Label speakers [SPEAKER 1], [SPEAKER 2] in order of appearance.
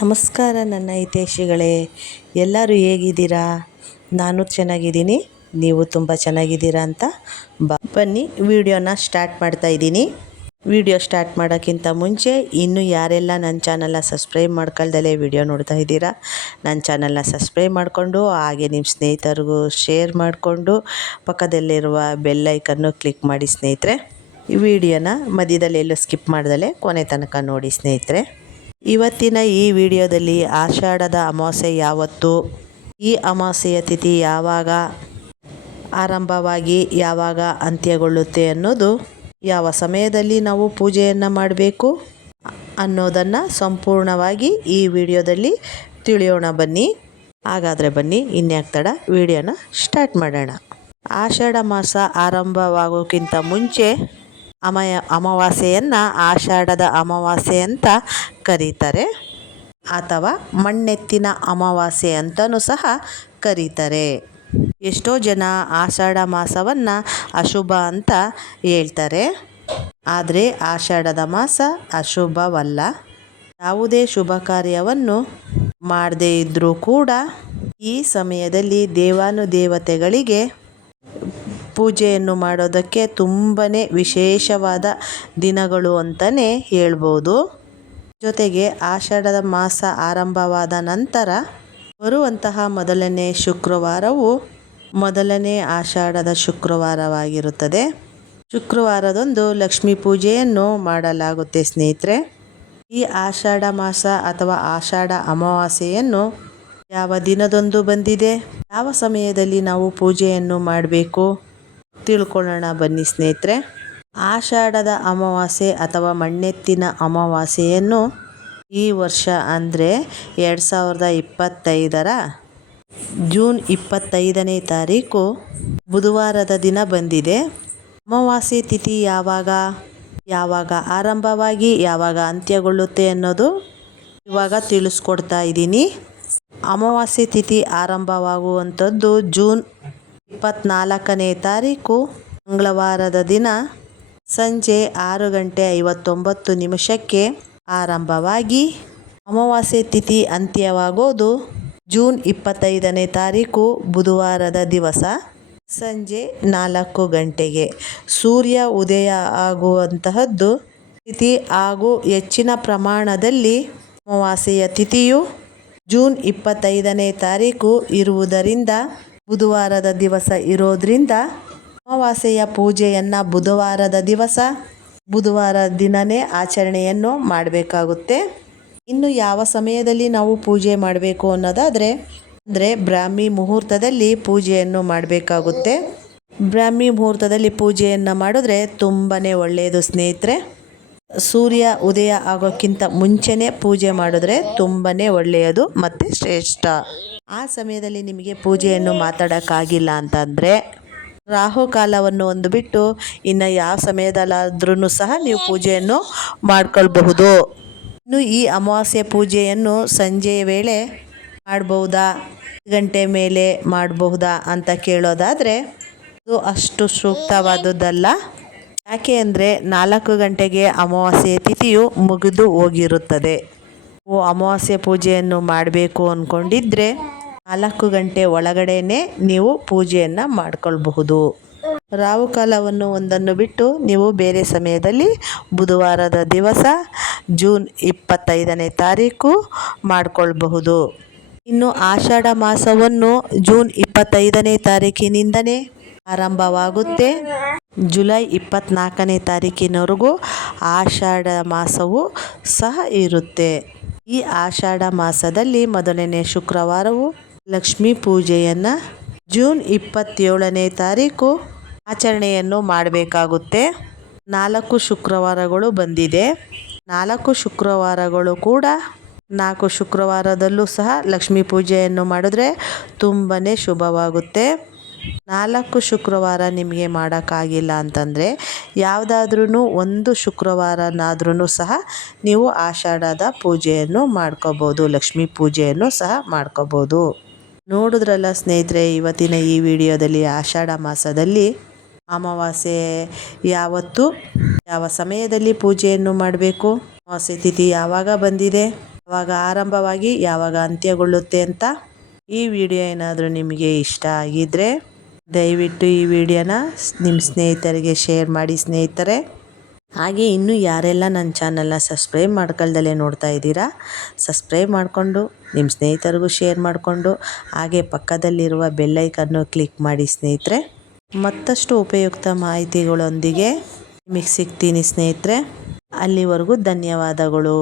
[SPEAKER 1] ನಮಸ್ಕಾರ ನನ್ನ ಹಿತೇಶಿಗಳೇ ಎಲ್ಲರೂ ಹೇಗಿದ್ದೀರಾ? ನಾನು ಚೆನ್ನಾಗಿದ್ದೀನಿ, ನೀವು ತುಂಬ ಚೆನ್ನಾಗಿದ್ದೀರಾ ಅಂತ ಬನ್ನಿ ವಿಡಿಯೋನ ಸ್ಟಾರ್ಟ್ ಮಾಡ್ತಾ ಇದ್ದೀನಿ. ವಿಡಿಯೋ ಸ್ಟಾರ್ಟ್ ಮಾಡೋಕ್ಕಿಂತ ಮುಂಚೆ ಇನ್ನೂ ಯಾರೆಲ್ಲ ನನ್ನ ಚಾನಲ್ನ ಸಬ್ಸ್ಕ್ರೈಬ್ ಮಾಡ್ಕೊಳ್ದಲ್ಲೇ ವಿಡಿಯೋ ನೋಡ್ತಾ ಇದ್ದೀರಾ, ನನ್ನ ಚಾನಲ್ನ ಸಬ್ಸ್ಕ್ರೈಬ್ ಮಾಡಿಕೊಂಡು ಹಾಗೆ ನಿಮ್ಮ ಸ್ನೇಹಿತರಿಗೂ ಶೇರ್ ಮಾಡಿಕೊಂಡು ಪಕ್ಕದಲ್ಲಿರುವ ಬೆಲ್ಲೈಕನ್ನು ಕ್ಲಿಕ್ ಮಾಡಿ ಸ್ನೇಹಿತರೆ. ಈ ವಿಡಿಯೋನ ಮಧ್ಯದಲ್ಲಿ ಎಲ್ಲೂ ಸ್ಕಿಪ್ ಮಾಡ್ದಲೇ ಕೊನೆ ತನಕ ನೋಡಿ ಸ್ನೇಹಿತರೆ. ಇವತ್ತಿನ ಈ ವಿಡಿಯೋದಲ್ಲಿ ಆಷಾಢದ ಅಮಾವಾಸ್ಯೆ ಯಾವತ್ತು? ಈ ಅಮಾವಾಸ್ಯೆಯ ತಿಥಿ ಯಾವಾಗ ಆರಂಭವಾಗಿ ಯಾವಾಗ ಅಂತ್ಯಗೊಳ್ಳುತ್ತೆ ಅನ್ನೋದು ಯಾವ ಸಮಯದಲ್ಲಿ ನಾವು ಪೂಜೆಯನ್ನು ಮಾಡಬೇಕು ಅನ್ನೋದನ್ನು ಸಂಪೂರ್ಣವಾಗಿ ಈ ವಿಡಿಯೋದಲ್ಲಿ ತಿಳಿಯೋಣ ಬನ್ನಿ. ಹಾಗಾದರೆ ಬನ್ನಿ, ಇನ್ಯಾಕೆ ತಡ ವಿಡಿಯೋನ ಸ್ಟಾರ್ಟ್ ಮಾಡೋಣ. ಆಷಾಢ ಮಾಸ ಆರಂಭವಾಗೋಕ್ಕಿಂತ ಮುಂಚೆ ಅಮಯ ಅಮಾವಾಸ್ಯೆಯನ್ನು ಆಷಾಢದ ಅಮಾವಾಸ್ಯೆ ಅಂತ ಕರೀತಾರೆ. ಅಥವಾ ಮಣ್ಣೆತ್ತಿನ ಅಮಾವಾಸ್ಯೆ ಅಂತಲೂ ಸಹ ಕರೀತಾರೆ. ಎಷ್ಟೋ ಜನ ಆಷಾಢ ಮಾಸವನ್ನು ಅಶುಭ ಅಂತ ಹೇಳ್ತಾರೆ. ಆದರೆ ಆಷಾಢದ ಮಾಸ ಅಶುಭವಲ್ಲ. ಯಾವುದೇ ಶುಭ ಕಾರ್ಯವನ್ನು ಮಾಡದೇ ಇದ್ದರೂ ಕೂಡ ಈ ಸಮಯದಲ್ಲಿ ದೇವಾನುದೇವತೆಗಳಿಗೆ ಪೂಜೆಯನ್ನು ಮಾಡೋದಕ್ಕೆ ತುಂಬಾ ವಿಶೇಷವಾದ ದಿನಗಳು ಅಂತಲೇ ಹೇಳ್ಬೋದು. ಜೊತೆಗೆ ಆಷಾಢದ ಮಾಸ ಆರಂಭವಾದ ನಂತರ ಬರುವಂತಹ ಮೊದಲನೇ ಶುಕ್ರವಾರವು ಮೊದಲನೇ ಆಷಾಢದ ಶುಕ್ರವಾರವಾಗಿರುತ್ತದೆ. ಶುಕ್ರವಾರದೊಂದು ಲಕ್ಷ್ಮೀ ಪೂಜೆಯನ್ನು ಮಾಡಲಾಗುತ್ತೆ ಸ್ನೇಹಿತರೆ. ಈ ಆಷಾಢ ಮಾಸ ಅಥವಾ ಆಷಾಢ ಅಮಾವಾಸ್ಯೆಯನ್ನು ಯಾವ ದಿನದಂದು ಬಂದಿದೆ? ಯಾವ ಸಮಯದಲ್ಲಿ ನಾವು ಪೂಜೆಯನ್ನು ಮಾಡಬೇಕು? ತಿಳ್ಕೊಳ್ಳೋಣ ಬನ್ನಿ ಸ್ನೇಹಿತರೆ. ಆಷಾಢದ ಅಮಾವಾಸ್ಯೆ ಅಥವಾ ಮಣ್ಣೆತ್ತಿನ ಅಮಾವಾಸ್ಯೆಯನ್ನು ಈ ವರ್ಷ ಅಂದರೆ ಎರಡು ಸಾವಿರದ ಇಪ್ಪತ್ತೈದರ ಜೂನ್ ಇಪ್ಪತ್ತೈದನೇ ತಾರೀಕು ಬುಧವಾರದ ದಿನ ಬಂದಿದೆ. ಅಮಾವಾಸ್ಯೆ ತಿಥಿ ಯಾವಾಗ ಯಾವಾಗ ಆರಂಭವಾಗಿ, ಯಾವಾಗ ಅಂತ್ಯಗೊಳ್ಳುತ್ತೆ ಅನ್ನೋದು ಇವಾಗ ತಿಳಿಸ್ಕೊಡ್ತಾ ಇದ್ದೀನಿ. ಅಮಾವಾಸ್ಯೆ ತಿಥಿ ಆರಂಭವಾಗುವಂಥದ್ದು ಜೂನ್ ಇಪ್ಪತ್ತ್ನಾಲ್ಕನೇ ತಾರೀಕು ಮಂಗಳವಾರದ ದಿನ ಸಂಜೆ ಆರು ಗಂಟೆ ಐವತ್ತೊಂಬತ್ತು ನಿಮಿಷಕ್ಕೆ ಆರಂಭವಾಗಿ ಅಮಾವಾಸ್ಯೆ ತಿಥಿ ಅಂತ್ಯವಾಗೋದು ಜೂನ್ ಇಪ್ಪತ್ತೈದನೇ ತಾರೀಕು ಬುಧವಾರದ ದಿವಸ ಸಂಜೆ ನಾಲ್ಕು ಗಂಟೆಗೆ. ಸೂರ್ಯ ಉದಯ ಆಗುವಂತಹದ್ದು ತಿಥಿ ಹಾಗೂ ಹೆಚ್ಚಿನ ಪ್ರಮಾಣದಲ್ಲಿ ಅಮಾವಾಸ್ಯೆಯ ತಿಥಿಯು ಜೂನ್ ಇಪ್ಪತ್ತೈದನೇ ತಾರೀಕು ಇರುವುದರಿಂದ ಬುಧವಾರದ ದಿವಸ ಇರೋದ್ರಿಂದ ಅಮಾವಾಸ್ಯೆಯ ಪೂಜೆಯನ್ನು ಬುಧವಾರದ ದಿವಸ, ಬುಧವಾರ ದಿನವೇ ಆಚರಣೆಯನ್ನು ಮಾಡಬೇಕಾಗುತ್ತೆ. ಇನ್ನು ಯಾವ ಸಮಯದಲ್ಲಿ ನಾವು ಪೂಜೆ ಮಾಡಬೇಕು ಅನ್ನೋದಾದರೆ, ಅಂದರೆ ಬ್ರಾಹ್ಮಿ ಮುಹೂರ್ತದಲ್ಲಿ ಪೂಜೆಯನ್ನು ಮಾಡಬೇಕಾಗುತ್ತೆ. ಬ್ರಾಹ್ಮಿ ಮುಹೂರ್ತದಲ್ಲಿ ಪೂಜೆಯನ್ನು ಮಾಡಿದ್ರೆ ತುಂಬಾ ಒಳ್ಳೆಯದು ಸ್ನೇಹಿತರೆ. ಸೂರ್ಯ ಉದಯ ಆಗೋಕ್ಕಿಂತ ಮುಂಚೆನೇ ಪೂಜೆ ಮಾಡಿದ್ರೆ ತುಂಬಾ ಒಳ್ಳೆಯದು ಮತ್ತು ಶ್ರೇಷ್ಠ. ಆ ಸಮಯದಲ್ಲಿ ನಿಮಗೆ ಪೂಜೆಯನ್ನು ಮಾತಾಡೋಕ್ಕಾಗಿಲ್ಲ ಅಂತಂದರೆ ರಾಹುಕಾಲವನ್ನು ಒಂದು ಬಿಟ್ಟು ಇನ್ನು ಯಾವ ಸಮಯದಲ್ಲಾದ್ರೂ ಸಹ ನೀವು ಪೂಜೆಯನ್ನು ಮಾಡ್ಕೊಳ್ಬಹುದು. ಇನ್ನು ಈ ಅಮಾವಾಸ್ಯೆ ಪೂಜೆಯನ್ನು ಸಂಜೆಯ ವೇಳೆ ಮಾಡಬಹುದಾ? ಗಂಟೆ ಮೇಲೆ ಮಾಡಬಹುದಾ ಅಂತ ಕೇಳೋದಾದರೆ ಅದು ಅಷ್ಟು ಸೂಕ್ತವಾದುದಲ್ಲ ಯಾಕೆ ಅಂದರೆ ನಾಲ್ಕು ಗಂಟೆಗೆ ಅಮಾವಾಸ್ಯೆ ತಿಥಿಯು ಮುಗಿದು ಹೋಗಿರುತ್ತದೆ. ಓ ಅಮಾವಾಸ್ಯೆ ಪೂಜೆಯನ್ನು ಮಾಡಬೇಕು ಅಂದ್ಕೊಂಡಿದ್ರೆ ನಾಲ್ಕು ಗಂಟೆ ಒಳಗಡೆನೆ ನೀವು ಪೂಜೆಯನ್ನು ಮಾಡ್ಕೊಳ್ಬಹುದು. ರಾಹುಕಾಲವನ್ನು ಒಂದನ್ನು ಬಿಟ್ಟು ನೀವು ಬೇರೆ ಸಮಯದಲ್ಲಿ ಬುಧವಾರದ ದಿವಸ ಜೂನ್ ಇಪ್ಪತ್ತೈದನೇ ತಾರೀಕು ಮಾಡಿಕೊಳ್ಬಹುದು. ಇನ್ನು ಆಷಾಢ ಮಾಸವನ್ನು ಜೂನ್ ಇಪ್ಪತ್ತೈದನೇ ತಾರೀಕಿನಿಂದನೇ ಆರಂಭವಾಗುತ್ತೆ. ಜುಲೈ ಇಪ್ಪತ್ತ್ನಾಲ್ಕನೇ ತಾರೀಕಿನವರೆಗೂ ಆಷಾಢ ಮಾಸವು ಸಹ ಇರುತ್ತೆ. ಈ ಆಷಾಢ ಮಾಸದಲ್ಲಿ ಮೊದಲನೇ ಶುಕ್ರವಾರವು ಲಕ್ಷ್ಮೀ ಪೂಜೆಯನ್ನು ಜೂನ್ ಇಪ್ಪತ್ತೇಳನೇ ತಾರೀಕು ಆಚರಣೆಯನ್ನು ಮಾಡಬೇಕಾಗುತ್ತೆ. ನಾಲ್ಕು ಶುಕ್ರವಾರಗಳು ಬಂದಿದೆ. ನಾಲ್ಕು ಶುಕ್ರವಾರಗಳು ಕೂಡ ನಾಲ್ಕು ಶುಕ್ರವಾರದಲ್ಲೂ ಸಹ ಲಕ್ಷ್ಮೀ ಪೂಜೆಯನ್ನು ಮಾಡಿದ್ರೆ ತುಂಬಾ ಶುಭವಾಗುತ್ತೆ. ನಾಲ್ಕು ಶುಕ್ರವಾರ ನಿಮಗೆ ಮಾಡೋಕ್ಕಾಗಿಲ್ಲ ಅಂತಂದರೆ ಯಾವುದಾದ್ರೂ ಒಂದು ಶುಕ್ರವಾರನಾದ್ರೂ ಸಹ ನೀವು ಆಷಾಢದ ಪೂಜೆಯನ್ನು ಮಾಡ್ಕೋಬೋದು, ಲಕ್ಷ್ಮೀ ಪೂಜೆಯನ್ನು ಸಹ ಮಾಡ್ಕೋಬೋದು. ನೋಡಿದ್ರಲ್ಲ ಸ್ನೇಹಿತರೆ, ಇವತ್ತಿನ ಈ ವಿಡಿಯೋದಲ್ಲಿ ಆಷಾಢ ಮಾಸದಲ್ಲಿ ಅಮಾವಾಸ್ಯೆ ಯಾವತ್ತು, ಯಾವ ಸಮಯದಲ್ಲಿ ಪೂಜೆಯನ್ನು ಮಾಡಬೇಕು, ಅಮಾವಾಸ್ಯೆ ತಿಥಿ ಯಾವಾಗ ಬಂದಿದೆ, ಯಾವಾಗ ಆರಂಭವಾಗಿ ಯಾವಾಗ ಅಂತ್ಯಗೊಳ್ಳುತ್ತೆ ಅಂತ ಈ ವಿಡಿಯೋ ಏನಾದರೂ ನಿಮಗೆ ಇಷ್ಟ ಆಗಿದ್ದರೆ ದಯವಿಟ್ಟು ಈ ವಿಡಿಯೋನ ನಿಮ್ಮ ಸ್ನೇಹಿತರಿಗೆ ಶೇರ್ ಮಾಡಿ ಸ್ನೇಹಿತರೆ. ಹಾಗೆ ಇನ್ನೂ ಯಾರೆಲ್ಲ ನನ್ನ ಚಾನಲ್ನ ಸಬ್ಸ್ಕ್ರೈಬ್ ಮಾಡ್ಕೊಳ್ದಲ್ಲೇ ನೋಡ್ತಾ ಇದ್ದೀರಾ, ಸಬ್ಸ್ಕ್ರೈಬ್ ಮಾಡಿಕೊಂಡು ನಿಮ್ಮ ಸ್ನೇಹಿತರಿಗೂ ಶೇರ್ ಮಾಡಿಕೊಂಡು, ಹಾಗೆ ಪಕ್ಕದಲ್ಲಿರುವ ಬೆಲ್ಲೈಕನ್ನು ಕ್ಲಿಕ್ ಮಾಡಿ ಸ್ನೇಹಿತರೆ. ಮತ್ತಷ್ಟು ಉಪಯುಕ್ತ ಮಾಹಿತಿಗಳೊಂದಿಗೆ ನಿಮಗೆ ಸಿಗ್ತೀನಿ ಸ್ನೇಹಿತರೆ. ಅಲ್ಲಿವರೆಗೂ ಧನ್ಯವಾದಗಳು.